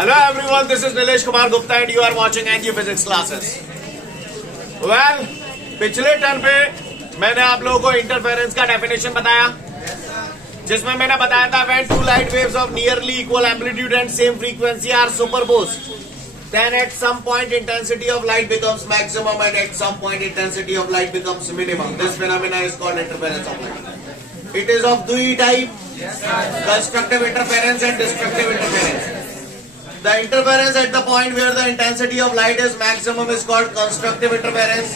Hello everyone, this is Nilesh Kumar Gupta and you are watching NG Physics classes. Well, पिछले term पे मैंने आप लोगों को इंटरफेरेंस का डेफिनेशन बताया, जिसमें मैंने बताया था when two light waves of nearly equal amplitude and same frequency are superposed, then at some point intensity of light becomes maximum and at some point intensity of light becomes minimum. This phenomena is called interference of light. It is of two types, constructive interference and destructive interference. The interference at the point where the intensity of light is maximum is called constructive interference,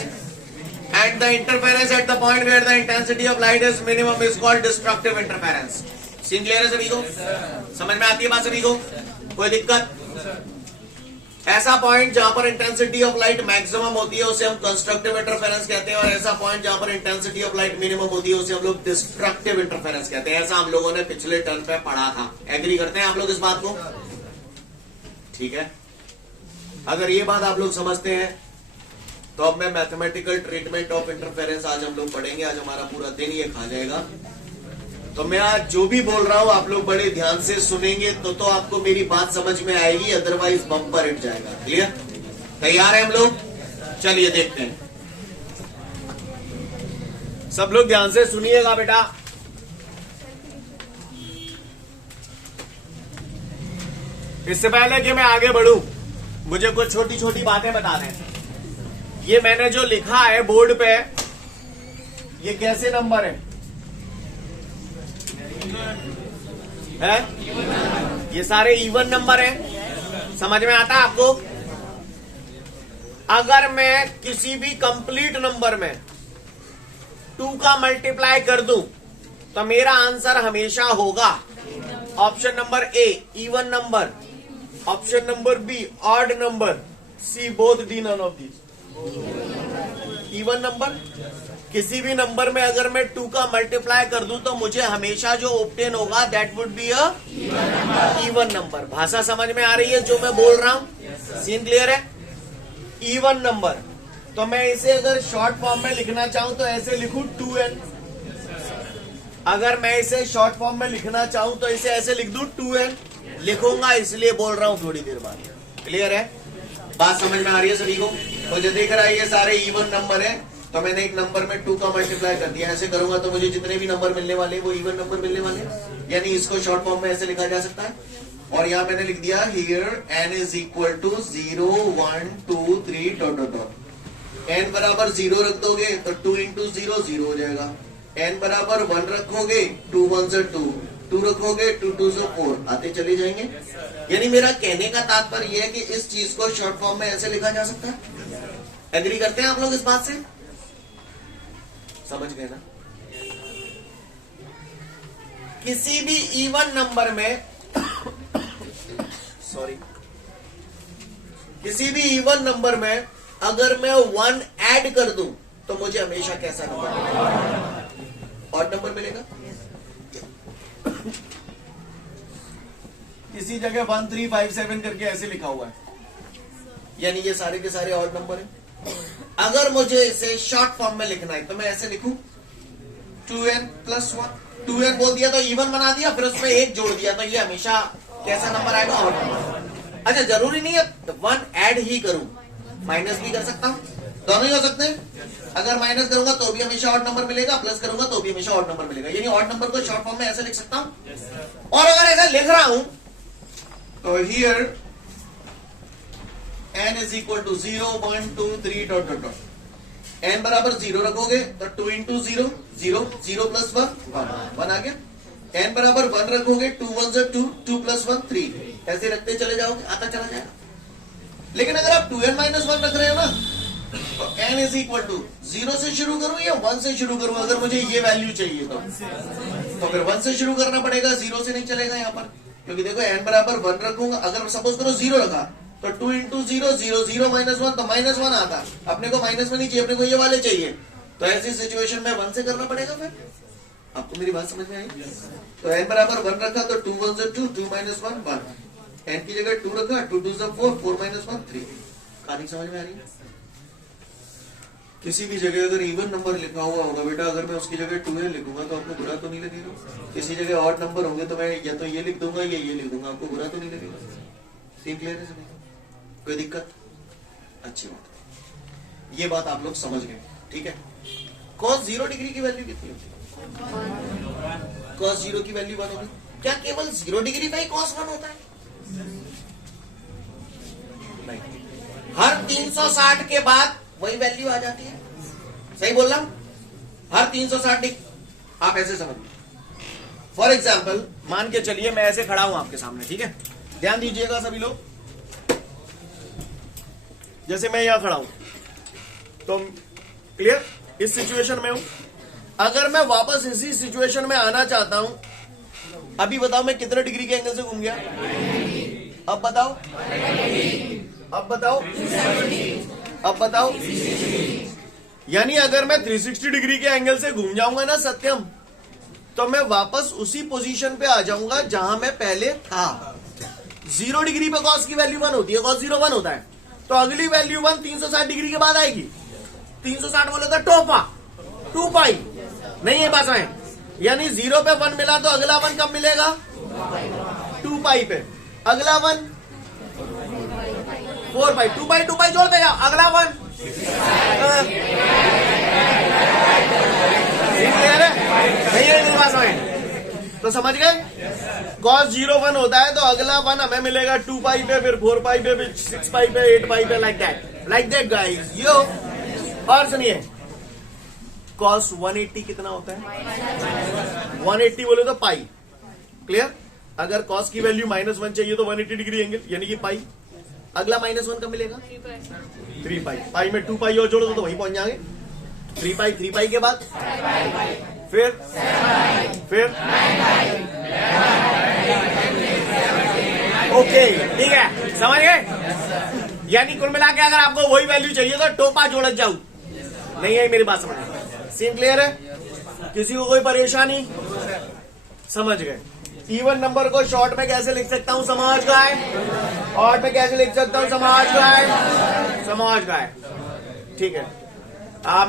and the interference at the point where the intensity of light is minimum is called destructive interference. Scene clear है सभी को? समझ में आती है बात सभी को? कोई दिक्कत? ऐसा पॉइंट जहां पर इंटेंसिटी ऑफ लाइट मैक्सिमम होती है उसे हम कंस्ट्रक्टिव इंटरफेरेंस कहते हैं, और ऐसा पॉइंट जहां पर इंटेंसिटी ऑफ लाइट मिनिमम होती है उसे हम लोग डिस्ट्रक्टिव इंटरफेरेंस कहते हैं. ऐसा हम लोगों ने पिछले टर्म पे पढ़ा था. एग्री करते हैं आप लोग इस बात को? ठीक है. अगर ये बात आप लोग समझते हैं तो अब मैं मैथमेटिकल ट्रीटमेंट ऑफ इंटरफेरेंस आज हम लोग पढ़ेंगे. आज हमारा पूरा दिन ये खा जाएगा. तो मैं आज जो भी बोल रहा हूं आप लोग बड़े ध्यान से सुनेंगे तो आपको मेरी बात समझ में आएगी, अदरवाइज बम्पर हिट जाएगा. क्लियर? तैयार है हम लोग? चलिए देखते हैं. सब लोग ध्यान से सुनिएगा बेटा. इससे पहले कि मैं आगे बढ़ूं, मुझे कुछ छोटी छोटी बातें बता दें. ये मैंने जो लिखा है बोर्ड पे, ये कैसे नंबर है? ये सारे इवन नंबर हैं. समझ में आता है आपको? अगर मैं किसी भी कंप्लीट नंबर में 2 का मल्टीप्लाई कर दूं तो मेरा आंसर हमेशा होगा option number A even number, option number B odd number, c both D none of these. Even number, किसी भी नंबर में अगर मैं 2 का मल्टीप्लाई कर दूं तो मुझे हमेशा जो ऑब्टेन होगा that would be a even number. भाषा समझ में आ रही है जो मैं बोल रहा हूं? सीन क्लियर है? इवन नंबर, तो मैं इसे अगर शॉर्ट फॉर्म में लिखना चाहूं तो ऐसे लिखूं 2n. अगर मैं इसे शॉर्ट फॉर्म में लिखना चाहूं तो इसे ऐसे लिख दूं 2n. लिखूंगा इसलिए बोल रहा हूं थोड़ी देर बाद. क्लियर है? बात समझ में आ रही है सभी को? तो जो देख रहा है ये सारे इवन नंबर है, तो मैंने एक नंबर में 2 का मल्टीप्लाई कर दिया. ऐसे करूंगा तो मुझे जितने भी नंबर मिलने वाले वो इवन नंबर मिलने वाले. यानी इसको शॉर्ट फॉर्म में ऐसे लिखा जा सकता है. और यहाँ मैंने लिख दिया here n is equal to 0 1 2 3 dot dot dot. n बराबर 0 रख दोगे तो 2 इंटू 0 0 हो जाएगा. n बराबर 1 रखोगे 2 1 से 2, 2 रखोगे 2 2 से 4, आते चले जाएंगे. यानी मेरा कहने का तात्पर्य यह है कि इस चीज को शॉर्ट फॉर्म में ऐसे लिखा जा सकता है. एग्री करते हैं आप लोग इस बात से? समझ गए ना? किसी भी इवन नंबर में सॉरी, किसी भी इवन नंबर में अगर मैं 1 ऐड कर दूं तो मुझे हमेशा कैसा नंबर मिलेगा? ऑड नंबर मिलेगा. किसी जगह 1 3 5 7 करके ऐसे लिखा हुआ है, यानी ये सारे के सारे ऑड नंबर हैं. अगर मुझे इसे शॉर्ट फॉर्म में लिखना है तो मैं ऐसे लिखूं 2n प्लस 1. 2n बोल दिया तो इवन बना दिया, फिर उसमें 1 जोड़ दिया तो ये हमेशा कैसा नंबर आएगा? Odd number. अच्छा, जरूरी नहीं है 1 ऐड ही करूं, माइनस भी कर सकता हूं, दोनों ही हो सकते हैं. अगर माइनस करूंगा तो भी हमेशा ऑड नंबर मिलेगा, प्लस करूंगा तो भी हमेशा ऑड नंबर मिलेगा. यानी ऑड नंबर को शॉर्ट फॉर्म में ऐसे लिख सकता हूं. और अगर ऐसा लिख रहा हूं तो here n is equal to 0 1 2 3 dot dot dot. n बराबर 0 रखोगे तो 2 इंटू 0 0, 0 प्लस 1 1 आ गया. n बराबर 1 रखोगे 2 1 से 2, 2 प्लस 1 3, ऐसे रखते चले जाओगे, आता चला जाएगा. लेकिन अगर आप 2n माइनस 1 रख रहे हो ना तो n इज इक्वल टू 0 से शुरू करूं या 1 से शुरू करूं? अगर मुझे ये वैल्यू चाहिए तो फिर 1 से शुरू करना पड़ेगा, 0 से नहीं चलेगा यहाँ पर. क्योंकि देखो n बराबर 1 रखूंगा, अगर सपोज करो 0 रखा तो 2 इंटू 0 0, 0 माइनस 1 तो माइनस 1 आता. अपने को माइनस में नहीं चाहिए, अपने को ये वाले चाहिए. तो ऐसी सिचुएशन में 1 से करना पड़ेगा. फिर आपको मेरी बात समझ में आई? तो n बराबर 1 रखा तो 2 1 से 2, 2 माइनस 1 1. n की जगह 2 रखा, 2 2 से 4, 4 माइनस 1 3. कहानी समझ में आ रही है? किसी भी जगह अगर इवन नंबर लिखा हुआ होगा बेटा, अगर मैं उसकी जगह 2n लिखूंगा तो आपको बुरा तो नहीं लगेगा. किसी जगह ऑड नंबर होंगे तो मैं या तो ये लिख दूंगा या ये लिख दूंगा, आपको बुरा तो नहीं लगेगा. सीन क्लियर है सभी को? कोई दिक्कत? अच्छी बात है, ये बात आप लोग समझ गए, ठीक है। cos 0 डिग्री की वैल्यू कितनी होती है? cos 0 की वैल्यू 1 होगी। क्या केवल 0 डिग्री पे ही cos 1 होता है? नहीं, हर 360 के बाद वही वैल्यू आ जाती है। सही बोल रहा हूं? हर 360 डिग्री। आप ऐसे समझिए, फॉर एग्जाम्पल मान के चलिए मैं ऐसे खड़ा हूं आपके सामने, ठीक है। ध्यान दीजिएगा सभी लोग, जैसे मैं यहां खड़ा हूं तो क्लियर, इस सिचुएशन में हूं। अगर मैं वापस इसी सिचुएशन में आना चाहता हूं, अभी बताओ मैं कितने डिग्री के एंगल से घूम गया? अब बताओ, अब बताओ, अब बताओ। यानी अगर मैं 360 डिग्री के एंगल से घूम जाऊंगा ना सत्यम, तो मैं वापस उसी पोजीशन पे आ जाऊंगा जहां मैं पहले था। 0 डिग्री पे cos की वैल्यू 1 होती है, cos 0 1 होता है, तो अगली वैल्यू 1 360 डिग्री के बाद आएगी। 360 बोले तो टोपा 2 पाई, नहीं है बात में। यानी 0 पे 1 मिला तो अगला 1 कब मिलेगा? 2 पाई पे। अगला 1 4 पाई, 2 पाई जोड़ देगा। अगला 1 नहीं है मेरी बात में, तो समझ गए? cos 0 1 होता है तो अगला 1 हमें मिलेगा 2 पाई पे, फिर 4 पाई पे, फिर 6 पाई पे, 8 पाई पे, लाइक दैट गाइस यो। और सुनिए, cos 180 कितना होता है? 180 बोले तो पाई, क्लियर। अगर cos की वैल्यू -1 चाहिए तो 180 डिग्री एंगल यानी कि पाई। अगला -1 कब मिलेगा? 3 पाई। पाई में 2 पाई और जोड़ो तो वहीं पहुंच जाएंगे। 3 पाई के बाद फिर ओके, ठीक है, समझ गए? यानी कुल मिला के अगर आपको वही वैल्यू चाहिए तो टोपा जोड़ जाऊ, नहीं है मेरी बात समझ? सीन क्लियर है? किसी को कोई परेशानी? समझ गए? इवन नंबर को शॉर्ट में कैसे लिख सकता हूं? समझ गए? ऑड में कैसे लिख सकता हूं? समझ गए? समझ गए, ठीक है।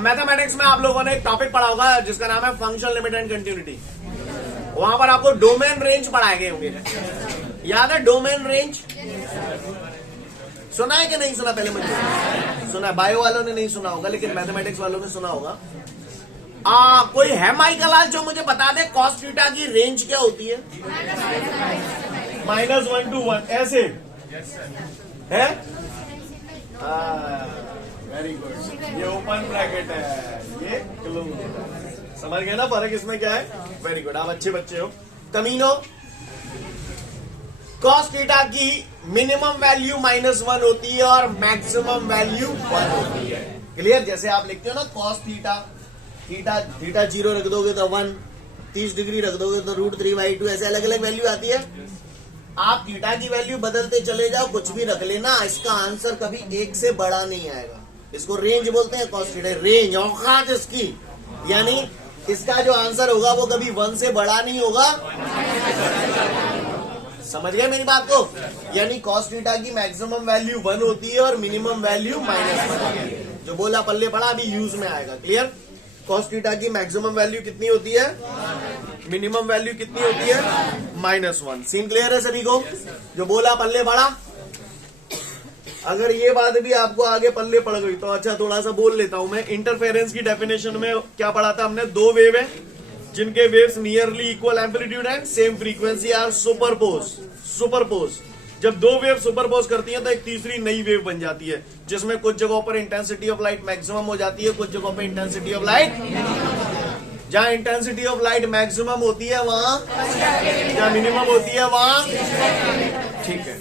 मैथमेटिक्स में आप लोगों ने एक टॉपिक पढ़ा होगा जिसका नाम है फंक्शन लिमिट एंड कंटिन्यूटी। वहां पर आपको डोमेन रेंज पढ़ाए गए होंगे, याद है? डोमेन रेंज सुना है कि नहीं सुना? पहले मुझे सुना है, बायो वालों ने नहीं सुना होगा, लेकिन मैथमेटिक्स वालों ने सुना होगा। कोई है माइकल जो मुझे बता दे cos थीटा की रेंज क्या होती है? -1 to 1 ऐसे है। वेरी गुड, ये ओपन ब्रैकेट है, ये क्लोज है। समझ गए ना फर्क इसमें क्या है? वेरी गुड, आप अच्छे बच्चे हो। कमीनो, cos थीटा की मिनिमम वैल्यू -1 होती है और मैक्सिमम वैल्यू 1 होती है। क्लियर? जैसे आप लिखते हो ना cos थीटा 0 रख दोगे तो 1, 30 डिग्री रख दोगे तो √3/2, ऐसे अलग अलग वैल्यू आती है। आप थीटा की वैल्यू बदलते चले जाओ, कुछ भी रख लेना, इसका आंसर कभी 1 से बड़ा नहीं आएगा। इसको रेंज बोलते हैं, cos थीटा रेंज, औकात इसकी। यानी इसका जो आंसर होगा वो कभी 1 से बड़ा नहीं होगा। समझ गए मेरी बात को? यानी cos थीटा की मैक्सिमम वैल्यू 1 होती है और मिनिमम वैल्यू -1 होती है। जो बोला पल्ले पड़ा अभी यूज में आएगा। क्लियर? cos थीटा की मैक्सिमम वैल्यू कितनी होती है? मिनिमम वैल्यू कितनी होती है? -1। सीन क्लियर है सभी को? जो बोला पल्ले पड़ा। अगर ये बात भी आपको आगे पल्ले पड़ गई तो अच्छा, थोड़ा सा बोल लेता हूं मैं। इंटरफेरेंस की डेफिनेशन में क्या पढ़ा था हमने? 2 वेव है जिनके waves nearly equal amplitude and same frequency are superpose. जब 2 वेव सुपरपोज करती हैं तो एक तीसरी नई वेव बन जाती है, जिसमें कुछ जगहों पर इंटेंसिटी ऑफ लाइट मैक्सिमम हो जाती है, कुछ जगहों पर इंटेंसिटी ऑफ लाइट, जहां इंटेंसिटी ऑफ लाइट मैक्सिमम होती है वहां, जहां मिनिमम होती है वहां। ठीक है,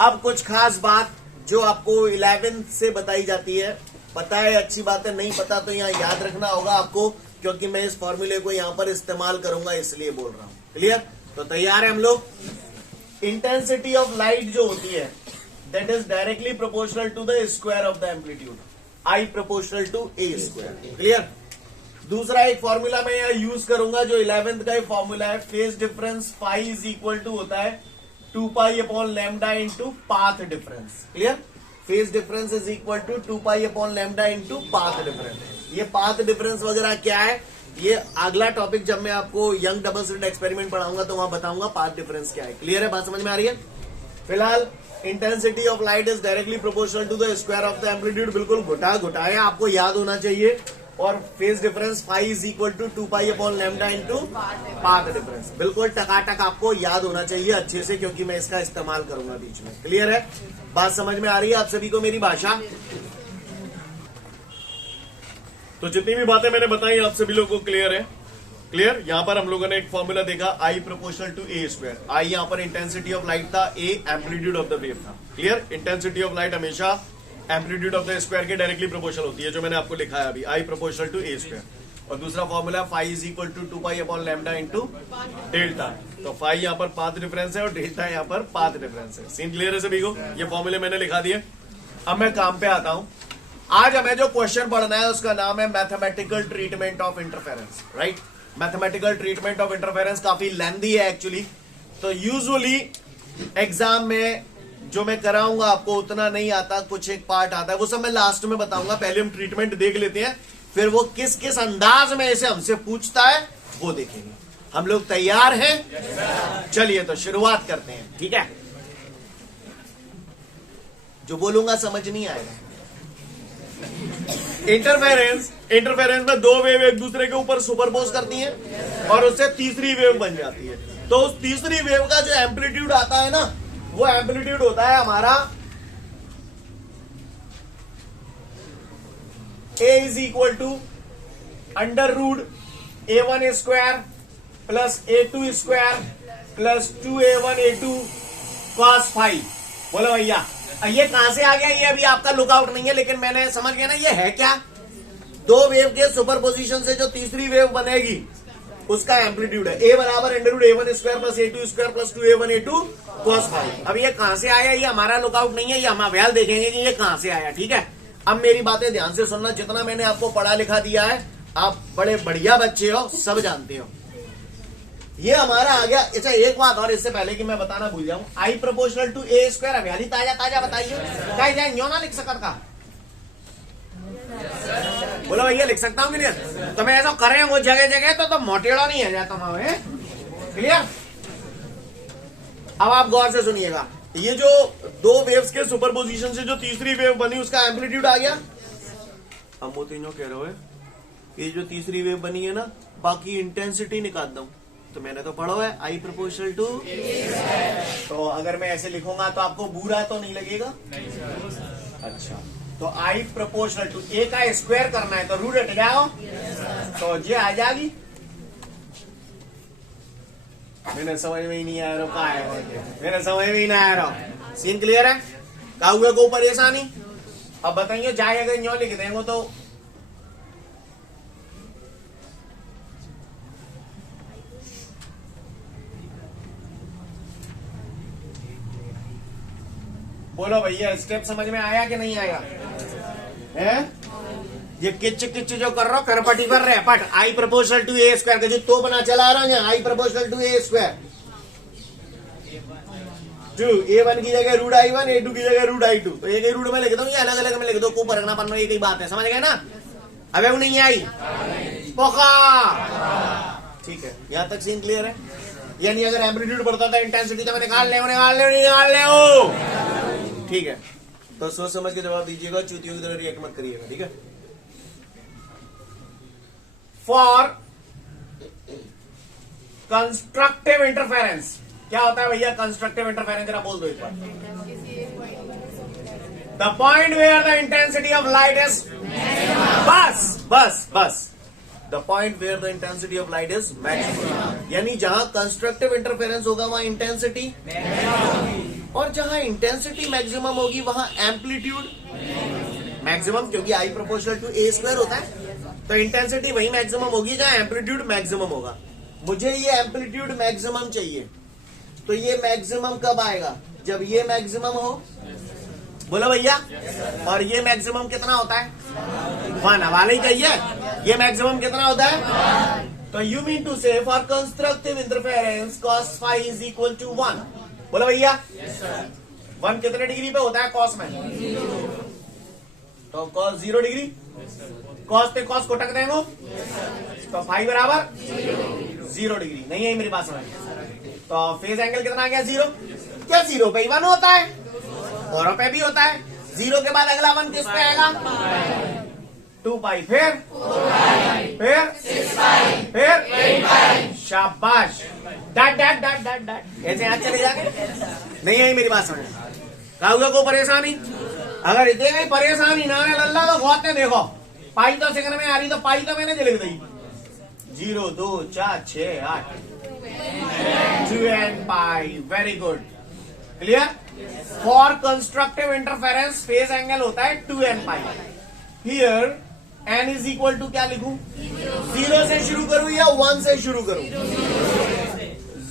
अब कुछ खास बात जो आपको 11th से बताई जाती है। पता है, अच्छी बात है, नहीं पता तो यहाँ याद रखना होगा आपको, क्योंकि मैं इस फॉर्मूले को यहाँ पर इस्तेमाल करूंगा इसलिए बोल रहा हूं। क्लियर? तो तैयार है हम लोग? इंटेंसिटी ऑफ लाइट जो होती है that is directly proportional to the square of the amplitude, I proportional to A square. Clear? दूसरा एक फॉर्मूला मैं यहाँ यूज करूंगा जो 11th का एक फॉर्मूला है, phase difference phi is equal to होता है 2 pi upon lambda into path difference. Clear? Phase difference is equal to 2 pi upon lambda into path difference. ये पाथ डिफरेंस वगैरह क्या है, ये अगला टॉपिक जब मैं आपको यंग डबल स्लिट एक्सपेरिमेंट पढ़ाऊंगा तो वहां बताऊंगा पाथ डिफरेंस क्या है। क्लियर है? बात समझ में आ रही है? फिलहाल intensity of light is directly proportional to the square of the amplitude. बिल्कुल घुटाया आपको याद होना चाहिए। और phase difference phi is equal to 2 pi upon lambda into path difference. बिल्कुल टकाटक आपको याद होना चाहिए अच्छे से, क्योंकि मैं इसका इस्तेमाल करूंगा बीच में। क्लियर है? बात समझ में आ रही है आप सभी को मेरी भाषा? तो जितनी भी बातें मैंने बताई आप सभी लोगों को क्लियर है? क्लियर? यहां पर हम लोगों ने एक फॉर्मूला देखा, I proportional to A square. I यहां पर इंटेंसिटी ऑफ लाइट था, A amplitude of the wave था। क्लियर? इंटेंसिटी ऑफ लाइट हमेशा एम्पलीट्यूड ऑफ द स्क्वायर के डायरेक्टली प्रोपोर्शनल होती है, जो मैंने आपको लिखा है अभी, I proportional to A square. और दूसरा formula phi is equal to 2 pi upon lambda into delta. तो फाई यहां पर पाथ डिफरेंस है और डेल्टा यहां पर पाथ डिफरेंस है। सीन क्लियर है सभी को? ये फॉर्मूले मैंने लिखा दिए। अब मैं काम पे आता हूं। आज हमें जो क्वेश्चन पढ़ना है उसका नाम है mathematical treatment of interference. Right? Mathematical treatment of interference काफी लेंथी है एक्चुअली। तो यूजुअली एग्जाम में जो मैं कराऊंगा आपको उतना नहीं आता, कुछ एक पार्ट आता है, वो सब मैं लास्ट में बताऊंगा। पहले हम ट्रीटमेंट देख लेते हैं, फिर वो किस किस अंदाज में इसे हमसे पूछता है वो देखेंगे। हम लोग तैयार हैं? चलिए तो शुरुआत करते हैं। ठीक है? जो बोलूंगा समझ नहीं आएगा। इंटरफेरेंस में दो वेव एक दूसरे के ऊपर सुपरपोज करती हैं और उससे तीसरी वेव बन जाती है। तो उस तीसरी वेव का जो एम्पलीट्यूड आता है ना, वो एम्पलीट्यूड होता है हमारा A is equal to under root A1 square plus A2 square plus 2A1 A2 cos phi. बोलो भैया ये कहां से आ गया? ये अभी आपका लुकआउट नहीं है, लेकिन मैंने समझ गया ना ये है क्या। दो वेव के सुपरपोजिशन से जो तीसरी वेव बनेगी उसका एम्पलीट्यूड है A बराबर under root A1 square plus A2 square plus 2A1 A2 cos phi. अब ये कहां से आया? ये हमारा लुकआउट नहीं है, ये हम अभ्याल देखेंगे कि ये कहां से आया। ठीक है? अब मेरी बातें ध्यान से सुनना। जितना मैंने आपको पढ़ा लिखा दिया है, आप बड़े बढ़िया बच्चे हो, सब जानते हो। ये हमारा आ गया। अच्छा एक बात और इससे पहले कि मैं बताना भूल जाऊं, I proportional to A square अभ्याली ताजा ताजा बताइए कहीं जाए न्यो ना लिख सकत का? बोलो भैया लिख सकता हूँ कि नहीं? तो मैं ऐसा करे वो जगह जगह तो मोटेड़ा नहीं है जाता मैं। क्लियर? अब आप गौर से सुनिएगा। ये जो दो वेव्स के सुपरपोजिशन से जो तीसरी वेव बनी उसका एम्पलीट्यूड आ गया। हम वो तीनों कह रहे हो ये जो तीसरी वेव बनी है ना, बाकी इंटेंसिटी निकाल दूं तो मैंने तो पढ़ा है आई प्रोपोर्शनल टू। तो अगर मैं ऐसे लिखूंगा तो आपको बुरा तो नहीं लगेगा? अच्छा, तो आई प्रोपोर्शनल टू ए का स्क्वायर करना है तो रूट हट जाओ तो ये आ जाएगी। मैंने समझ में ही नहीं आ रहा क्या है, मेरे समझ में ही नहीं आ रहा। सीन क्लियर है? काहुए को परेशानी? अब बताइए जाए अगर न्यो लिख देंगे तो बोलो भैया स्टेप समझ में आया कि नहीं आया? है? ये किच किच जो कर रहा हो करपटी कर रहे पट I proportional to A square का जो तो बना चला रहा है I proportional to A square to A1 की जगह रूट I1 A2 की जगह रूट I2। तो एक ही रूट में लिख दो, ये अलग अलग में लिख दो, को परखना पड़ना एक ही बात है। समझ गए ना? अबे वो नहीं आई पोखा। ठीक है, यहां तक सीन क्लियर है? यानी अगर एम्पलीट्यूड बढ़ता था इंटेंसिटी तो मैं निकाल ले। ठीक है, तो सोच समझ के जवाब दीजिएगा, चूतियों की तरह रिएक्ट मत करिएगा। ठीक है? फॉर कंस्ट्रक्टिव इंटरफेरेंस क्या होता है भैया? कंस्ट्रक्टिव इंटरफेरेंस जरा बोल दो एक बार। The point where the intensity of light is बस the point where the intensity of light is maximum. यानी जहां कंस्ट्रक्टिव इंटरफेरेंस होगा वहां इंटेंसिटी, और जहां इंटेंसिटी मैक्सिमम होगी वहां एम्पलीट्यूड मैक्सिमम, क्योंकि I proportional to A square होता है। तो इंटेंसिटी वही मैक्सिमम होगी जहां एम्पलीट्यूड मैक्सिमम होगा। मुझे ये एम्पलीट्यूड मैक्सिमम चाहिए, तो ये मैक्सिमम कब आएगा? जब ये मैक्सिमम हो। बोलो भैया। और ये मैक्सिमम कितना होता है? 1 हवाला ही चाहिए। ये मैक्सिमम कितना होता है? तो you mean to say for constructive interference cos phi is equal to 1। बोलो भैया। 1 कितने डिग्री पे होता है कॉस में? तो cos 0 डिग्री। कॉस पे कॉस को टक देंगे तो फाई बराबर 0 डिग्री। नहीं है मेरी बात समझ? तो फेज एंगल कितना आ गया? 0। क्या 0 पे ही 1 होता है? औरों पे भी होता है। 0 के बाद अगला 1 किस पे आएगा? 2 पाई, फिर 6 पाई, फिर शाबाश, डट डट डट डट डट, ऐसे हाथ चले जाके नहीं आई मेरी बात समझ। काहुआ को परेशानी, अगर इतने गई परेशानी ना है लल्ला तो बहुत ने देखो, पाई तो सेकंड में आ रही, तो पाई तो मैंने लिख दी 0 2 4 6 8 2n पाई, very good, clear. For constructive interference phase angle होता है 2n pi. Here n is equal to क्या लिखूं? 0 से शुरू करूं या 1 से शुरू करूं?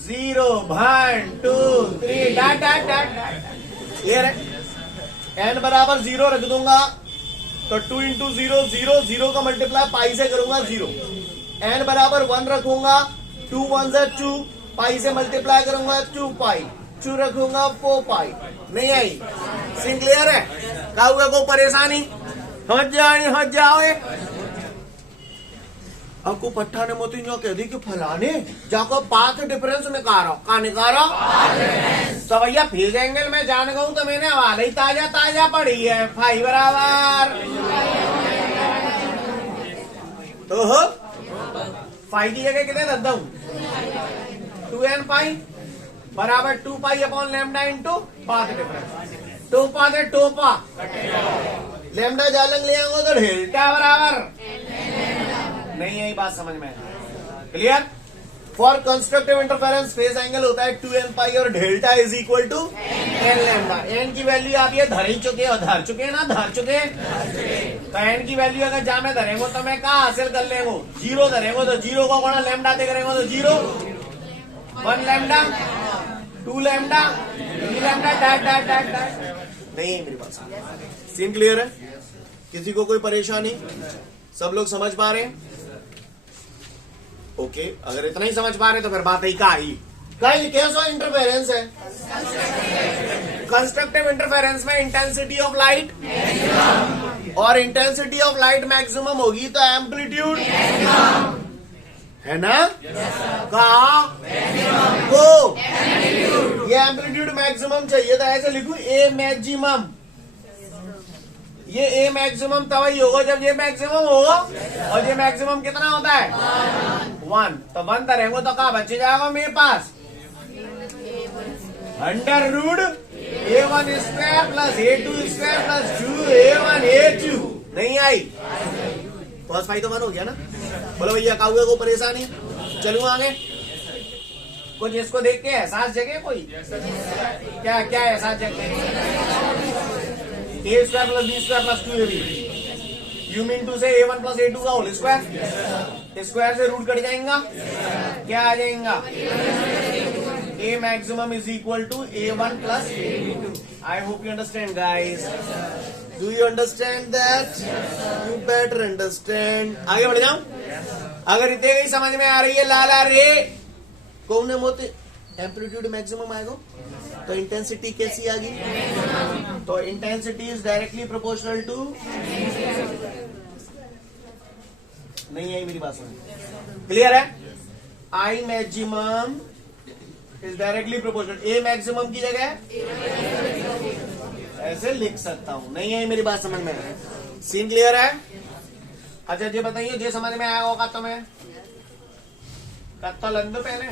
0 1 2 3 डट डट डट डट, ये n बराबर 0 रख दूंगा तो 2 इंटू 0 0 0 का मल्टीप्लाई पाई से करूंगा 0। n बराबर 1 रखूंगा, 2 1 2, पाई से मल्टीप्लाई करूंगा 2 पाई, 2 रखूंगा 4 पाई। नहीं आई? सीन क्लियर है? काहुआ को परेशानी हज जाओ। आपको पट्टा ने मोती जो कह दी कि फलाने जाको पाथ डिफरेंस निकालो, का निकालो? तो भैया फेज एंगल में जान गऊ तो मैंने हवाले ही ताजा ताजा पढ़ी है, फाई बराबर तो हो फाई की जगह कितने रख दूं? 2n पाई बराबर 2 pi upon lambda into path difference, 2 पा दे 2 पा, लैम्डा जालंग ले आऊंगा तो डेल्टा बराबर नहीं, यही बात समझ में, clear. For constructive interference phase angle होता है 2n पाई और delta is equal to n lambda. n की वैल्यू आप ये धर ही चुके हो, धर चुके ना, धर चुके, तो n की वैल्यू अगर जा में धरेंगे तो मैं कहा हासिल कर लेंगे? 0 धरेंगे तो 0 को गुणा लैम्डा दे करेंगे तो 0 1 lambda 2 lambda 3 lambda that that that that. नहीं मेरी बात सीन क्लियर है? किसी को कोई परेशानी? सब लोग समझ पा रहे हैं? ओके, अगर इतना ही समझ पा रहे तो फिर बात ही का आई। कल कैसा इंटरफेरेंस है? कंस्ट्रक्टिव इंटरफेरेंस में इंटेंसिटी ऑफ लाइट, और इंटेंसिटी ऑफ लाइट मैक्सिमम होगी तो एम्पलीट्यूड है ना? कहा को ये एम्पलीट्यूड मैक्सिमम चाहिए तो ऐसे लिखूं ए मैक्सिमम। ये ए मैक्सिमम तभी होगा जब ये मैक्सिमम होगा, और ये मैक्सिमम कितना होता है? 1। तो 1 रहेंगे तो कहा बच जाएगा मेरे पास? Under root a1 square plus a2 square plus 2a1 a2। नहीं आई? कॉस फाई तो 1 हो गया ना? बोलो भैया काहुआ को परेशानी? चलूं आगे? कुछ इसको देख के एहसास जगे कोई? क्या क्या एहसास जगे? a square plus b square plus 2ab, you mean to say a1 plus a2 का होल स्क्वायर, स्क्वायर से रूट कट जाएगा, क्या आ जाएगा? a maximum is equal to a1 plus a2। I hope you understand guys. Do you understand that? You better understand. आगे बढ़ जाऊं? अगर इतने ही समझ में आ रही है लाला रे कौन है मोते एम्पलीट्यूड मैक्सिमम आएगा तो इंटेंसिटी कैसी आ गई? तो intensity is directly proportional to, नहीं आई मेरी बात समझ? क्लियर है? I maximum is directly proportional, A maximum की जगह ऐसे लिख सकता हूं। नहीं आई मेरी बात समझ में? सीन क्लियर है? अच्छा जी बताइए, जो समझ में आया होगा तो मैं कत्ता लंदो पहले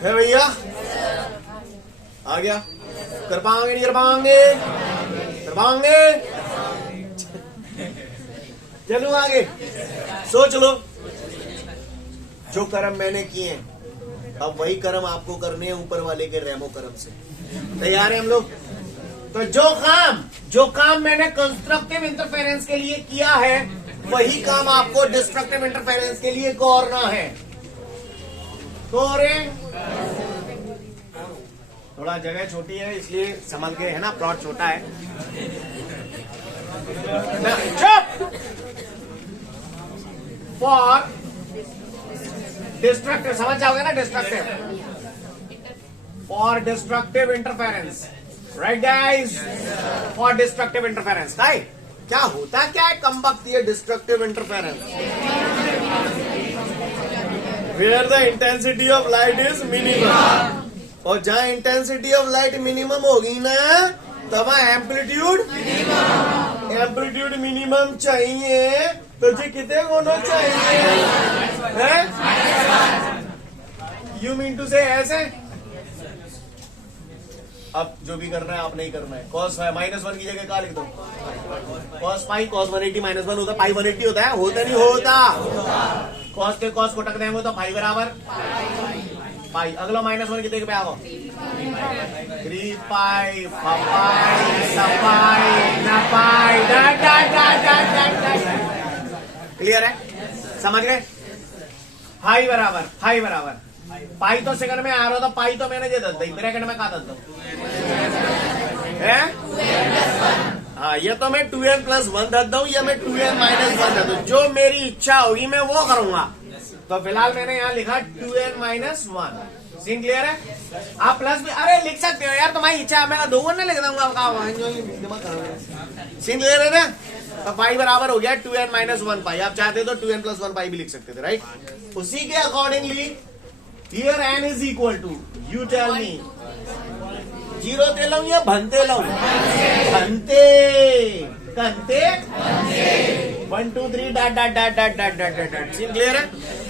है भैया, आ गया? कर पाएंगे नहीं कर पाएंगे? कर पाएंगे? चलो आगे सोच लो। जो कर्म मैंने किए अब वही कर्म आपको करने हैं ऊपर वाले के रेमो कर्म से। तैयार है हम लोग? तो जो काम मैंने कंस्ट्रक्टिव इंटरफेरेंस के लिए किया है वही काम आपको डिस्ट्रक्टिव इंटरफेरेंस के लिए करना है। थोड़ा जगह छोटी है इसलिए संभल के, है ना? प्लॉट छोटा है। चुप। फॉर डिस्ट्रक्टिव, समझ जाओगे ना? Destructive, for destructive interference, right guys? For destructive interference, right? क्या होता क्या है कम वक्त ये destructive interference? Where the intensity of light is minimum. और जहां इंटेंसिटी ऑफ लाइट मिनिमम होगी ना, तब एम्पलीट्यूड मिनिमम चाहिए, तो जी कितने होना चाहिए? यू मीन टू से ऐसे? अब जो भी करना है आप नहीं करना है। cos -1 की जगह क्या लिख दो? cos पाई, cos 180 -1 होता है, पाई 180 होता है, होता नहीं होता? cos के cos को टक देंगे तो पाई बराबर पाई। अगला -1 कितने पे आओ? 3 पाई, 5 पाई, 7 पाई, 9 पाई, क्लियर है? समझ गए? हाई बराबर पाई तो सेकंड में आ रहा था, पाई तो मैंने दे दे ब्रैकेट में कहा दो है। हाँ, ये तो मैं 2n+1 रख दूं, या मैं 2n-1 रख दूं, जो मेरी इच्छा होगी मैं वो करूंगा। तो फिलहाल मैंने यहाँ लिखा 2n-1। सीन क्लियर है? आप प्लस भी अरे लिख सकते हो यार, तुम्हारी इच्छा है, मैं 2 लिख दूंगा। सीन क्लियर है ना? तो पाई बराबर हो गया 2n-1 पाई। आप चाहते तो 2n+1 पाई भी लिख सकते थे, राइट? उसी के accordingly here n is equal to, you tell me, 0 ते लाऊं या भनते लाऊं? कंते 1 2 3 डॉट। सीन क्लियर है?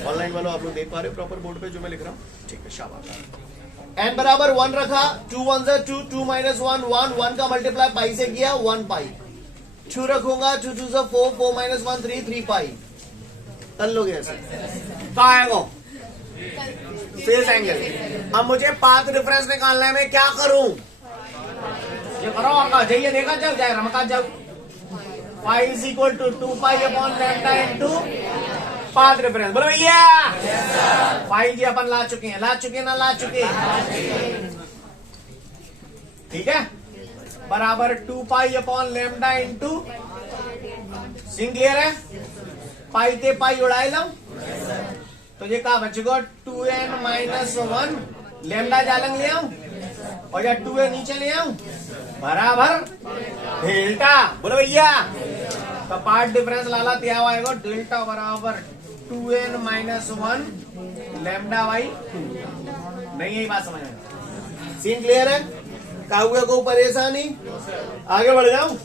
ऑनलाइन वालों आप लोग देख पा रहे हो प्रॉपर बोर्ड पे जो मैं लिख रहा हूँ? ठीक है, शाबाश। n बराबर 1 रखा, 2 1 2, 2 -1 1 का मल्टीप्लाई पाई से किया 1 पाई। 2 रखूंगा, 2 2 4 4 -1 3 पाई। कर लोगे ऐसे? कहा आएगा फेस एंगल। अब मुझे पाथ डिफरेंस निकालना है, मैं क्या करूं? ये करो और कहा जाइए, देखा जाओ जाए रमका जाओ। Pi is equal to 2 pi upon lambda into path difference. बोलो भैया, पाई जी अपन ला चुके हैं, ला चुके। ठीक है, बराबर 2 pi upon lambda into, scene clear है? पाई ते पाई उड़ाए लो, तो ये कहा बचेगा 2n-1 लैम्डा जालंग ले आऊं, और या 2n नीचे ले आऊं, बराबर डेल्टा। बोलो भैया, तो पार्ट डिफरेंस लाला क्या आएगा? डेल्टा बराबर 2n-1 लैम्डा बाई 2। नहीं, यही बात समझ में? सीन क्लियर है? काहुए को परेशानी? आगे बढ़ जाऊं?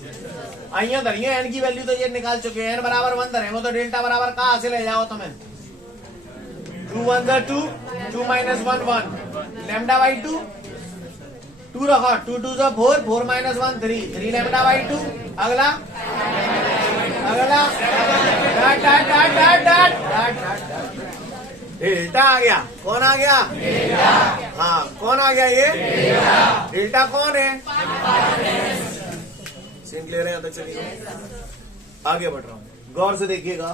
आइए धरिए, n की वैल्यू तो ये निकाल चुके हैं, n बराबर 1 धरेंगे तो डेल्टा बराबर कहां से ले जाओ तुम्हें? 2 1 2, 2 -1 1 लैम्डा बाई 2। 2 रखा, 2 2 4 4 -1 3 लैम्डा बाई 2। अगला डेल्टा आ गया। कौन आ गया? हाँ, कौन आ गया? ये डेल्टा कौन है? सीन क्लियर है? यहाँ तक चलिए, आगे बढ़ रहा हूँ, गौर से देखिएगा।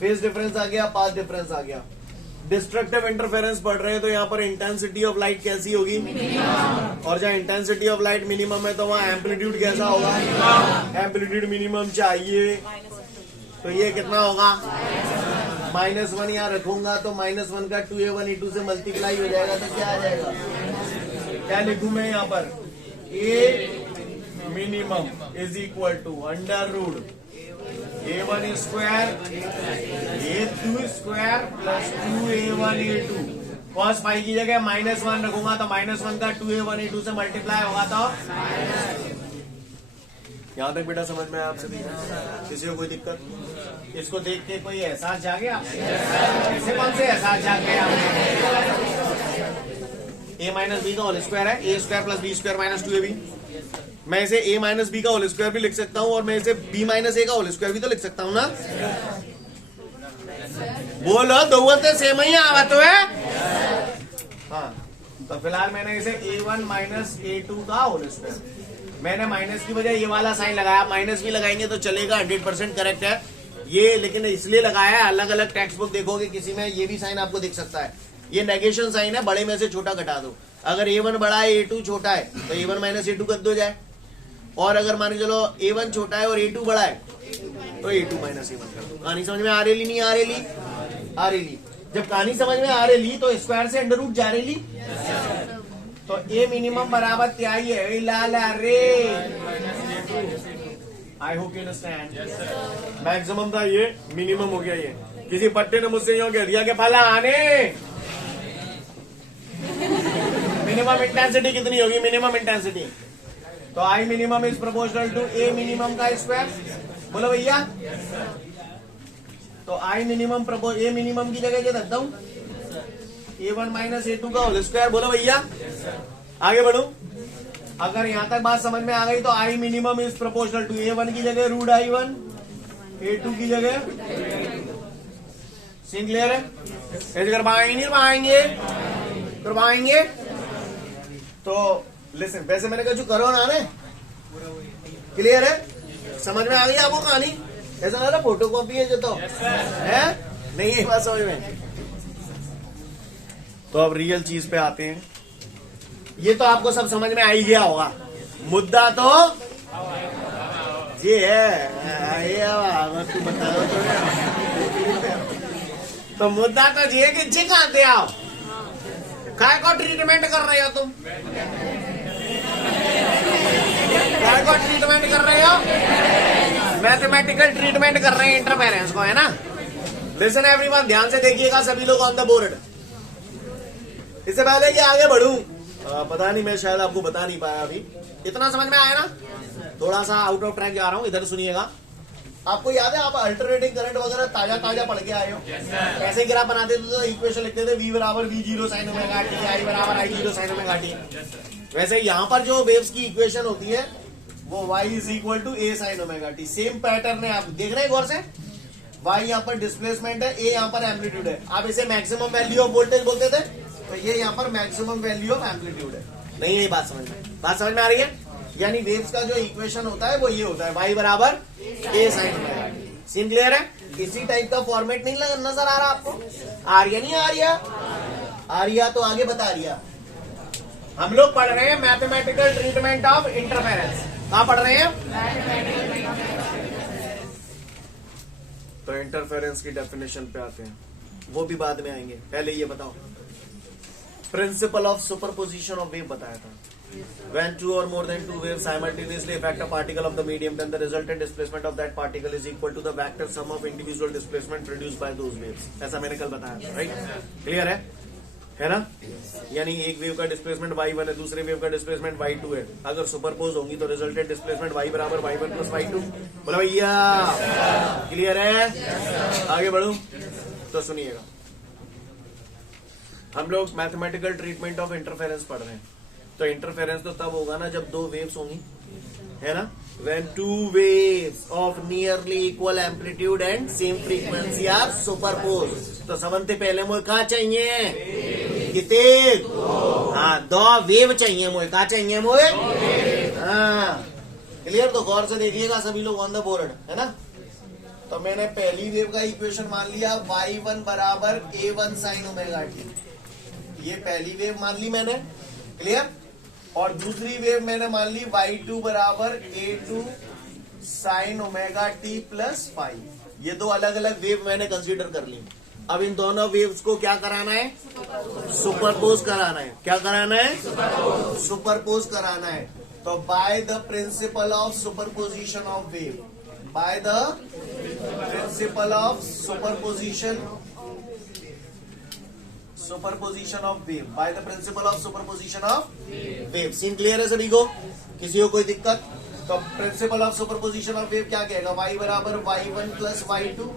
फेज डिफरेंस आ गया, पाथ डिफरेंस आ गया। डिस्ट्रक्टिव इंटरफेरेंस पढ़ रहे हैं तो यहाँ पर इंटेंसिटी ऑफ लाइट कैसी होगी? और जहाँ इंटेंसिटी ऑफ लाइट मिनिमम है तो वहाँ एम्पलीट्यूड कैसा होगा? एम्पलीट्यूड मिनिमम चाहिए, तो ये कितना होगा? -1 यहाँ रखूंगा तो -1 का 2a1e2 से मल्टीप्लाई हो जाएगा, तो क्या आ जाएगा? क्या लिखूं मैं यहाँ पर? a minimum is equal to under root a1 square a2 square plus 2a1a2। cos pi की जगह -1 रखूंगा तो -1 का 2a1a2 से मल्टीप्लाई होगा, तो यहाँ तक बेटा समझ में आया? आपसे किसी को कोई दिक्कत? इसको देख के कोई एहसास जागे आपसे? ऐसे कौन से एहसास जागे आपसे? a माइनस बी का होल स्क्वायर है, a square plus B square minus 2ab। मैं इसे a माइनस बी का होल स्क्वायर भी लिख सकता हूँ, और मैं इसे b माइनस a का होल स्क्वायर भी तो लिख सकता हूँ ना? बोलो, दो तो सेम ही आवत है। हाँ, तो फिलहाल मैंने इसे a1 माइनस a2 का होल स्क्वायर, मैंने माइनस की बजाय ये वाला साइन लगाया। माइनस भी लगाएंगे तो चलेगा, 100% करेक्ट है ये, लेकिन इसलिए लगाया है, अलग अलग टेक्स्ट बुक देखोगे किसी में ये भी साइन आपको दिख सकता है। ये नेगेशन साइन है, बड़े में से छोटा घटा दो। अगर a1 बड़ा है a2 छोटा है तो a1 माइनस a2 कर दो जाए, और अगर मान के चलो a1 छोटा है और a2 बड़ा है तो a2 माइनस a1 कर दो। कहानी समझ में आ रही? नहीं आ रही? आ रही। जब कहानी समझ में आ रही तो स्क्वायर से अंडर रूट जा रही, तो ए मिनिमम बराबर क्या ही है? लाल रे, आई होप यू अंडरस्टैंड। मैक्सिमम था ये, मिनिमम हो गया ये। किसी पट्टे ने मुझसे यूं कह दिया कि फलाने मिनिमम इंटेंसिटी कितनी होगी, मिनिमम इंटेंसिटी, तो I minimum is proportional to A minimum का स्क्वायर। बोलो भैया, तो आई मिनिमम ए मिनिमम की जगह क्या रखता हूं, A1 माइनस A2 का होल स्क्वायर। बोलो भैया, आगे बढ़ू। अगर यहां तक बात समझ में आ गई तो I minimum is proportional to A1 की जगह रूट I1, A2 की जगह। सीन क्लियर है? ऐसे कर पाएंगे नहीं पाएंगे, कर पाएंगे। तो लिसन, वैसे मैंने कहा जो करो ना, ने क्लियर है, समझ में आ गई आपको कहानी? ऐसा लग रहा फोटो कॉपी है जो, तो है नहीं है बात समझ में। तो अब रियल चीज पे आते हैं। ये तो आपको सब समझ में आ ही गया होगा, मुद्दा तो ये है, ये तू बता दो तो मुद्दा तो ये कि जी कहां आओ, काय को ट्रीटमेंट कर रहे हो तुम, काय को ट्रीटमेंट कर रहे हो, मैथमेटिकल ट्रीटमेंट कर रहे हैं इंटरफेरेंस को, है ना। लिसन एवरीवन, ध्यान से देखिएगा सभी लोग ऑन द बोर्ड। इससे पहले कि आगे बढ़ूं, पता नहीं मैं शायद आपको बता नहीं पाया अभी, इतना समझ में आया ना, थोड़ा सा आउट ऑफ ट्रैक जा रहा हूं, इधर सुनिएगा। आपको याद है आप अल्टरनेटिंग करंट वगैरह ताजा ताजा पढ़ के आए हो, कैसे ग्राफ बनाते थे तो इक्वेशन लिखते थे V बराबर V0 sin omega t, I बराबर I0 sin ओमेगा t। वैसे यहाँ पर जो वेव्स की इक्वेशन होती है वो y is equal to A sin omega t। Same pattern है, आप देख रहे हैं गौर से। y यहाँ पर डिस्प्लेसमेंट है, A यहाँ पर एम्पलीट्यूड है। आप इसे मैक्सिमम वैल्यू ऑफ वोल्टेज बोलते थे, तो ये यहाँ पर मैक्सिमम वैल्यू ऑफ एम्पलीट्यूड है। नहीं, यही बात समझ में, बात समझ में आ रही है? यानी वेव्स का जो इक्वेशन होता है वो ये होता है, y बराबर A sin omega t। Scene clear है? किसी टाइप का फॉर्मेट नहीं नजर आ रहा आपको? आर्या नहीं आर्या, आर्या तो आगे बता रिया। हम लोग पढ़ रहे हैं मैथमेटिकल ट्रीटमेंट ऑफ इंटरफेरेंस। कहां पढ़ रहे हैं? तो इंटरफेरेंस की डेफिनेशन पे आते हैं, वो भी बाद में आएंगे। पहले ये बताओ, principal of superposition of wave बताया था। When two or more than two waves simultaneously affect a particle of the medium, then the resultant displacement of that particle is equal to the vector sum of individual displacement produced by those waves। ऐसा मैंने कल बताया था, right? Clear है ना? यानी एक wave का डिस्प्लेसमेंट y1 है, दूसरे वेव का डिस्प्लेसमेंट y2 है। अगर सुपरपोज होंगी तो रिजल्टेंट डिस्प्लेसमेंट y बराबर y1 प्लस y2। बोला भैया, क्लियर है? आगे बढ़ू तो सुनिएगा, हम लोग मैथमेटिकल ट्रीटमेंट ऑफ इंटरफेरेंस पढ़ रहे हैं। तो इंटरफेरेंस तो तब होगा ना जब दो वेव्स होंगी, है ना। When two waves of nearly equal amplitude and same frequency are superposed, तो समझते पहले मुझे कहा चाहिए, कितने? हाँ, दो वेव चाहिए मुझे, कहा चाहिए मुझे? हाँ, क्लियर? तो गौर से देखिएगा सभी लोग ऑन द बोर्ड, है ना। तो मैंने पहली वेव का इक्वेशन मान लिया y1 बराबर A1 sin ओमेगा t, ये पहली वेव मान ली मैंने, क्लियर। और दूसरी वेव मैंने मान ली y2 बराबर A2 sin omega t plus five. ये दो अलग अलग वेव मैंने कंसीडर कर ली। अब इन दोनों वेव्स को क्या कराना है? सुपरपोज कराना है। क्या कराना है? सुपरपोज कराना है। तो by the principle of superposition of wave, by the principle of superposition of wave, by the principle of superposition of wave. Scene clear है सभी को? किसी को कोई दिक्कत? तो principle of superposition of wave क्या कहेगा? y बराबर y1 प्लस y2।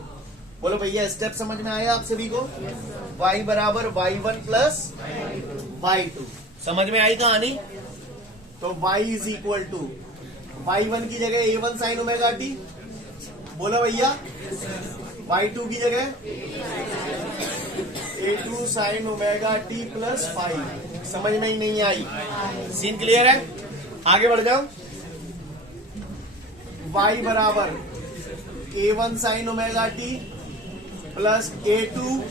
बोलो भैया, स्टेप समझ में आया आप सभी को? y बराबर y1 प्लस y2, समझ में आई कहानी? तो y is equal to y1 की जगह A1 साइन ओमेगा t, बोलो भैया, y2 की जगह A2 sine omega t plus five. समझ में ही नहीं आई? सीन क्लियर है? आगे बढ़ जाओ। y बराबर A1 sine omega t plus A2,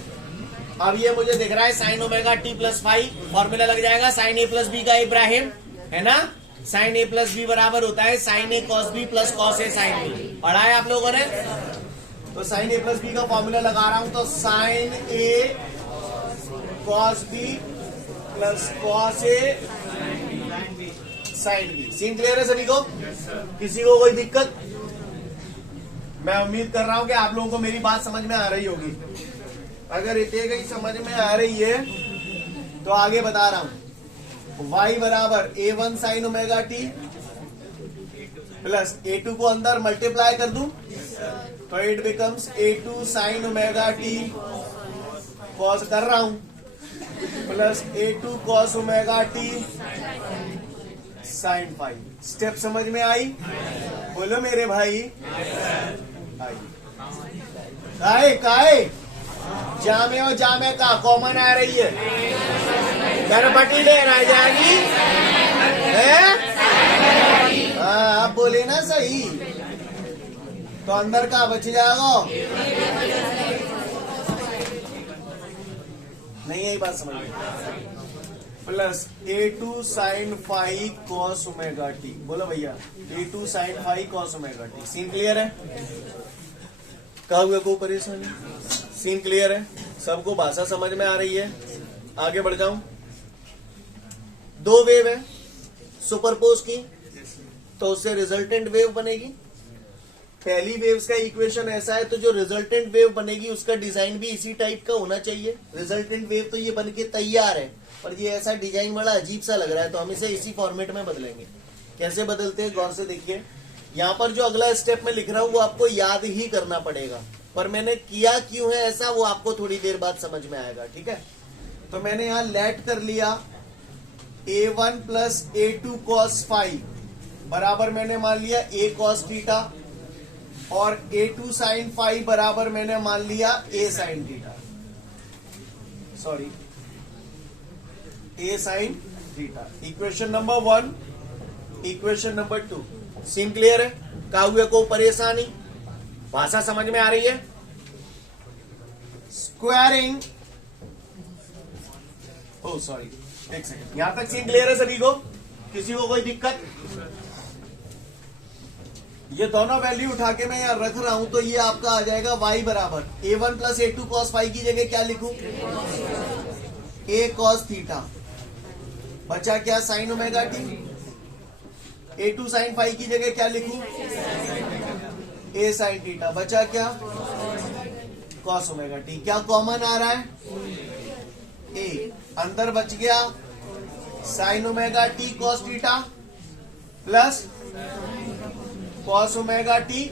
अब ये मुझे दिख रहा है sine omega t plus five, formula लग जाएगा साइन A प्लस बी का इब्राहिम, है ना। साइन A प्लस बी बराबर होता है sine A cos B plus cos A sine B. पढ़ा है आप लोगों ने? तो साइन A प्लस बी का फॉर्मूला लगा रहा हूं, तो sine A cos B plus cos A sine B. Scene clear है सभी को? किसी को कोई दिक्कत? मैं उम्मीद कर रहा हूं कि आप लोगों को मेरी बात समझ में आ रही होगी। अगर इतने गई समझ में आ रही है तो आगे बता रहा हूं। y बराबर a1 sign omega T plus a2 को अंदर मल्टीप्लाई कर दूं तो it becomes a2 sine omega T cos कर रहा हूं plus a2 cos omega T sine phi. Step समझ में आई? बोलो मेरे भाई। आई काहे जामे और जामे का कॉमन आ रही है, गणपति दे रहा जाएगी है? हाँ आप बोले ना सही, तो अंदर का बच जाएगा। नहीं यही बात समझ में। Plus a2 sine phi cos omega T. बोलो भैया a2 sine phi cos omega T. Scene clear है? कहा हुआ को परेशानी? सीन क्लियर है? सबको भाषा समझ में आ रही है? आगे बढ़ जाऊं। दो वेव है सुपरपोज की तो उससे रिजल्टेंट वेव बनेगी। पहली वेव्स का इक्वेशन ऐसा है तो जो रिजल्टेंट वेव बनेगी उसका डिजाइन भी इसी टाइप का होना चाहिए। रिजल्टेंट वेव तो ये बन के तैयार है पर ये ऐसा डिजाइन बड़ा अजीब सा लग रहा है तो हम इसे इसी फॉर्मेट में बदलेंगे। कैसे बदलते हैं गौर से देखिए। यहाँ पर जो अगला स्टेप में लिख रहा हूँ वो आपको याद ही करना पड़ेगा, पर मैंने किया क्यों है ऐसा वो आपको थोड़ी देर बाद समझ में आएगा। ठीक है, तो मैंने यहाँ लेट कर लिया a1 plus a2 cos phi बराबर मैंने मान लिया a कॉस थीटा और a2 साइन फाई बराबर मैंने मान लिया a sine theta, sorry a sine theta. Equation number 1, equation number 2। Scene clear है? काव्य को परेशानी, भाषा समझ में आ रही है? स्क्वायरिंग, ओ सॉरी एक सेकंड, यहां तक सीन क्लियर है सभी को? किसी को कोई दिक्कत? ये दोनों वैल्यू उठा के मैं यहां रख रहा हूं तो ये आपका आ जाएगा y बराबर a1 plus a2 cos phi की जगह क्या लिखूं? a कॉस थीटा बचा क्या? Sine omega T. a2 sine phi की जगह क्या लिखूं? a साइन थीटा बचा क्या? Cos omega T. क्या कॉमन आ रहा है? a अंदर बच गया sine omega T cos theta plus cos omega T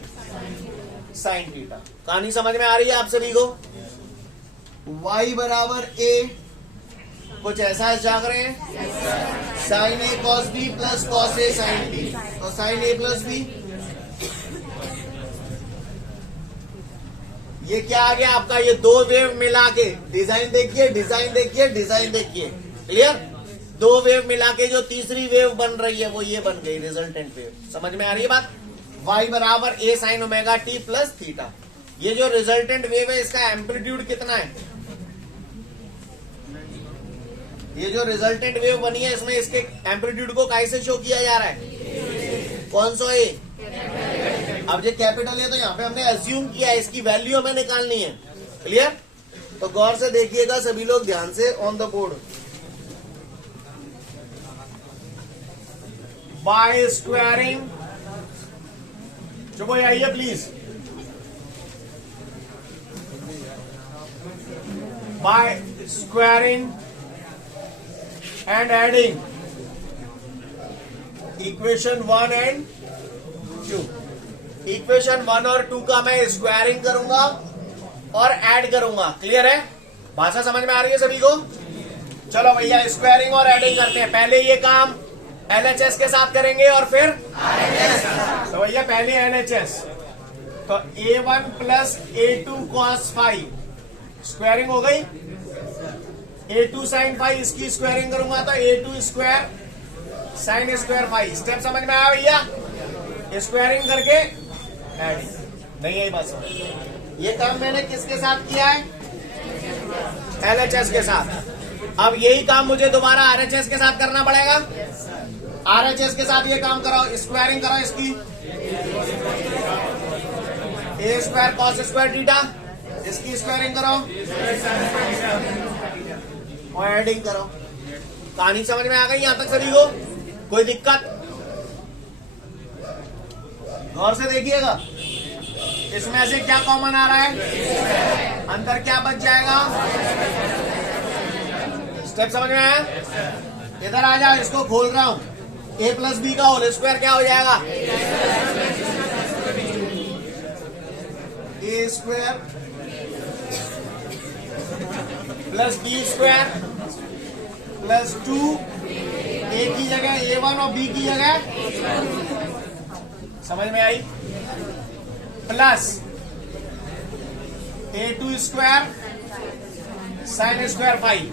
sine theta. कहानी समझ में आ रही है आप सभी को? y बराबर a, कुछ ऐसा जाग रहे हैं, sign A cos B plus cos A sine B, तो साइन ए प्लस बी। ये क्या आ गया आपका? ये दो वेव मिला के डिजाइन देखिए, डिजाइन देखिए, डिजाइन देखिए। क्लियर? दो वेव मिला के जो तीसरी वेव बन रही है वो ये बन गई रिजल्टेंट वेव। समझ में आ रही है बात? y बराबर a sign omega T plus theta. ये जो रिजल्टेंट वेव है इसका एम्पलीट्यूड कितना है? ये जो रिजल्टेंट वेव बनी है इसमें इसके एम्पलीट्यूड को कैसे शो किया जा रहा है? कौन सा ए? अब ये कैपिटल है तो यहाँ पे हमने अज्यूम किया है, इसकी वैल्यू हमें निकालनी है। क्लियर? तो गौर से देखिएगा सभी लोग ध्यान से on the board. By squaring, चुप आइए please. By squaring and adding equation 1 and 2। Equation 1 और 2 का मैं स्क्वायरिंग करूंगा और ऐड करूंगा। क्लियर है? भाषा समझ में आ रही है सभी को? चलो भैया स्क्वायरिंग और एडिंग करते हैं। पहले ये काम LHS के साथ करेंगे और फिर RHS। तो भैया पहले LHS, तो a1 plus a2 cos phi squaring हो गई। a2 साइन फाई इसकी स्क्वायरिंग करूंगा तो a2 square sine square phi. Step समझ में आया भैया? स्क्वायरिंग करके एडिंग। नहीं यही बात समझ। ये काम मैंने किसके साथ किया है? LHS के साथ। अब यही काम मुझे दोबारा RHS के साथ करना पड़ेगा। RHS के साथ ये काम कराओ, स्क्वायरिंग कराओ इसकी। a square cos square theta, इसकी स्क्वायरिंग करो और एडिंग करो। कहानी समझ में आ गई यहां तक सभी को? कोई दिक्कत? गौर से देखिएगा। इसमें से क्या कॉमन आ रहा है? अंदर क्या बच जाएगा? स्टेप समझ में आया? इधर आ जा, इसको खोल रहा हूं। a प्लस बी का होल स्क्वायर क्या हो जाएगा? a square plus B square plus 2 a की जगह a1 और b की जगह समझ में आई? Plus a2 square sine square 5।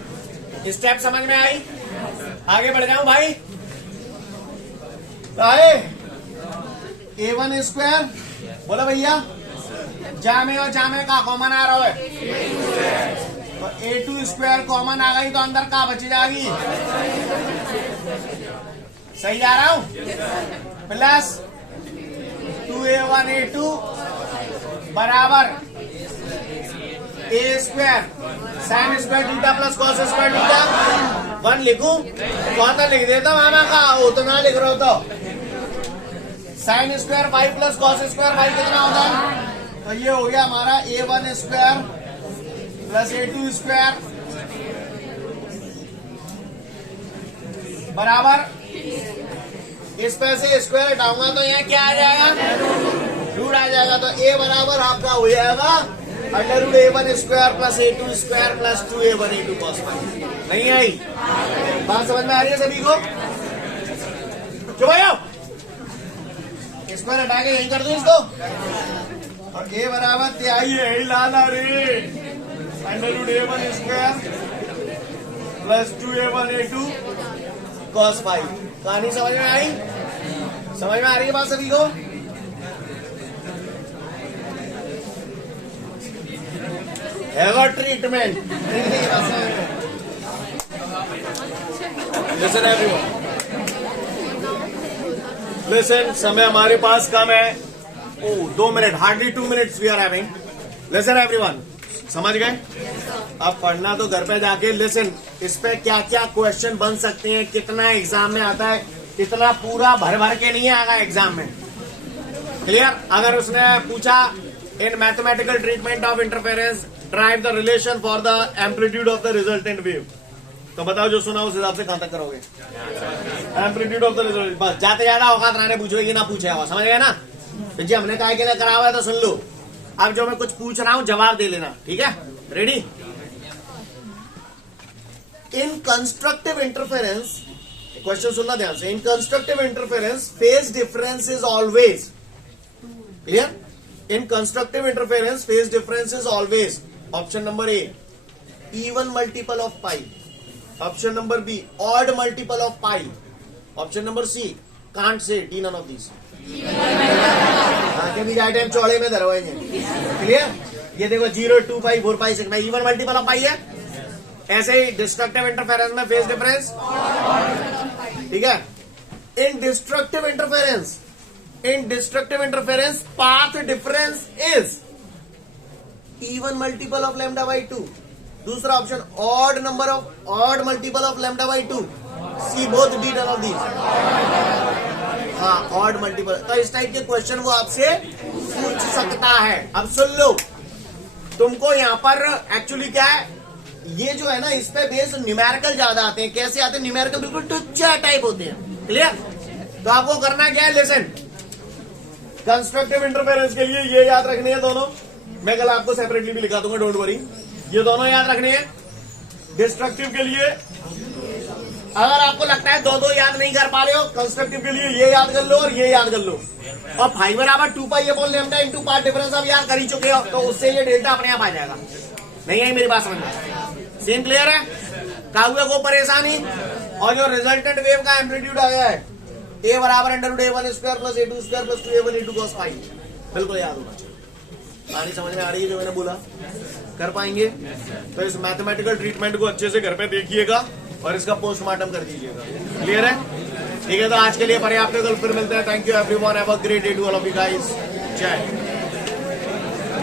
Step समझ में आई? आगे बढ़ जाऊं भाई? आए a1 स्क्वायर बोला भैया, जामे और जामे का कॉमन आ रहा है तो a2 स्क्वायर कॉमन आ गई तो अंदर का बच जाएगी? सही जा रहा हूं? प्लस 2a1 a2 बराबर a square sine square theta plus cos square theta 1 लिखूं? कौन लिख देता मामा का उतना लिख रहा हो तो sign square 5 plus cos square 5 कितना होगा? तो ये हो गया हमारा a1 square plus a2 square बराबर, इस पे से स्क्वायर हटाऊंगा तो यहाँ क्या आ जाएगा? रूट आ जाएगा। तो a बराबर आपका हो जाएगा under root a1 square plus a2 square plus 2a1 a2 cos 5। नहीं आई बात? समझ में आ रही है सभी को? क्यों भाई स्क्वायर हटा के यही कर दो इसको और a बराबर त्याई है लाला रे under root a1 square plus 2a1 a2 cos 5। कहानी समझ में आई? समझ में आ रही है बात सभी को? Treatment listen everyone, listen. समय हमारे पास कम है। 2 minute, hardly 2 minutes we are having. Listen everyone, समझ गए? अब पढ़ना तो घर पे जाके। लिसन, इस पे क्या क्या क्वेश्चन बन सकते हैं, कितना एग्जाम में आता है, इतना पूरा भर भर के नहीं आएगा एग्जाम में। क्लियर? अगर उसने पूछा इन mathematical treatment of interference drive the relation for the amplitude of the resultant wave, तो बताओ जो सुना उस हिसाब से कहां तक करोगे? Amplitude of the result. बस जाते ज्यादा औकात रहने पूछो ये ना पूछे हुआ, समझ गए ना? तो जी हमने कहा के लिए करा हुआ है तो सुन लो। अब जो मैं कुछ पूछ रहा हूं जवाब दे लेना, ठीक है? Ready? In constructive interference, question सुनना ध्यान से। In constructive interference phase difference is always clear. In constructive interference phase difference is always option number A even multiple of pi, option number B odd multiple of pi, option number C can't say D none of this. आगे भी right time चौड़े में धरवाएंगे। Clear? ये देखो 0 2 5 4 5 6 even multiple of pi है। ऐसे ही destructive interference में फेज डिफरेंस, ठीक है? In destructive interference path difference is even multiple of lambda by 2। दूसरा option odd multiple of lambda by 2। C both D none of these. हाँ, odd multiple. तो इस टाइप के क्वेश्चन वो आपसे पूछ सकता है। अब सुन लो, तुमको यहाँ पर एक्चुअली क्या है, ये जो है ना इस पे बेस न्यूमेरिकल ज्यादा आते हैं। कैसे आते हैं? न्यूमेरिकल बिल्कुल टुच्चा टाइप होते हैं। क्लियर? तो आपको करना क्या है? लिसन, कंस्ट्रक्टिव इंटरफेरेंस के लिए ये याद रखने हैं दोनों। मैं कल आपको सेपरेटली भी लिखा दूंगा, डोंट वरी। ये दोनों याद रखने हैं। डिस्ट्रक्टिव के लिए अगर आपको लगता है दो याद नहीं कर पा रहे हो, कंस्ट्रक्टिव के लिए ये याद कर लो और ये याद कर लो। और 5 बराबर 2 pi upon lambda into path difference आप याद कर ही चुके हो, तो उससे ये डेल्टा अपने आप आ जाएगा। नहीं है मेरी बात समझ में? सीन क्लियर है? काहुए को परेशानी? और जो रिजल्टेंट वेव का एम्पलीट्यूड आ गया है ए बराबर under root a1 square plus a2 square plus 2a1 a2 cos 5, बिल्कुल याद होगा। कहानी समझ में आ रही है जो मैंने बोला? कर पाएंगे? तो इस मैथमेटिकल ट्रीटमेंट को अच्छे से घर पे देखिएगा और इसका पोस्टमार्टम कर दीजिएगा। क्लियर है? ठीक है, तो आज के लिए पर्याप्त है। कल फिर मिलते हैं। Thank you everyone, have a great day to all of you guys. जय।